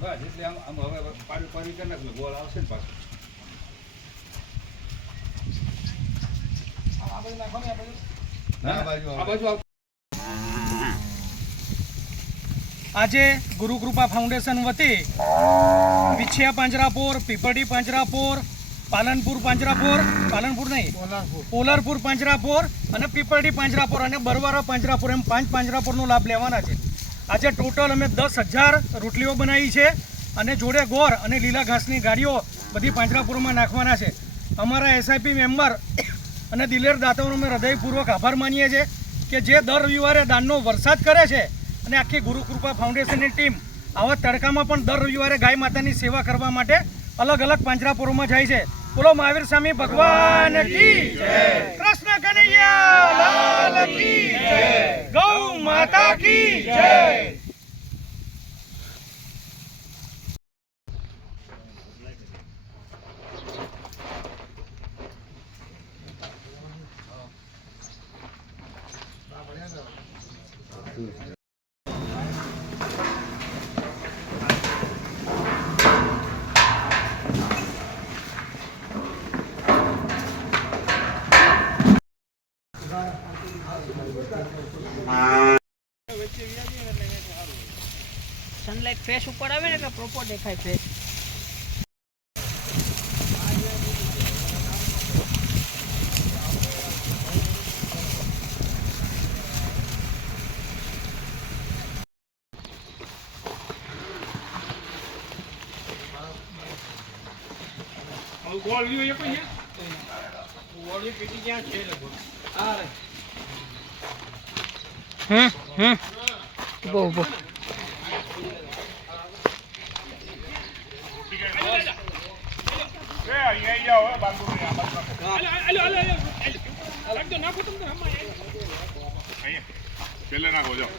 બસ એટલે આમ હવે પાડી કરી નાખે ગોળ આવશે ને પાછું. આ બાજુ નાખો ને, આ બાજુ. આજે ગુરુકૃપા ફાઉન્ડેશન વતી વિછિયા પાંજરાપોર, પીપળી પાંજરાપોર, પોલરપુર પાંજરાપોર અને પીપળી પાંજરાપોર અને બરવારા પાંજરાપોર એમ 5 પાંજરાપોરનો લાભ લેવાના છે. આજે ટોટલ અમે 10,000 રોટલીઓ બનાવી છે અને જોડે ગોળ અને લીલા ઘાસની ગાડીઓ બધી પાંજરાપોરમાં નાખવાના છે. અમારા એસઆઈપી મેમ્બર અને દિલેર દાતાઓનો અમે હૃદયપૂર્વક આભાર માનીએ છીએ કે જે દર રવિવારે દાનનો વરસાદ કરે છે અને આખી ગુરુકૃપા ફાઉન્ડેશનની ટીમ આવા તડકામાં પણ દર રવિવારે ગાય માતાની સેવા કરવા માટે અલગ અલગ પાંજરાપોરોમાં જાય છે. બોલો મહાવીર સ્વામી ભગવાન કી જય, કૃષ્ણ કનૈયા લાલ કી જય, ગૌ માતા કી જય. સનલાઇટ ફેસ ઉપર આવે ને એટલે પ્રોપર દેખાય ફેસ. ગોળીઓ કોઈ ગોળીઓ પીટી ક્યાં છે લગભગ આ રે ઉભો પેલે નાખો જાઓ.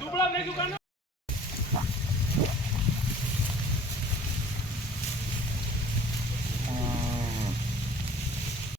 દુબળા નહીં દુકાન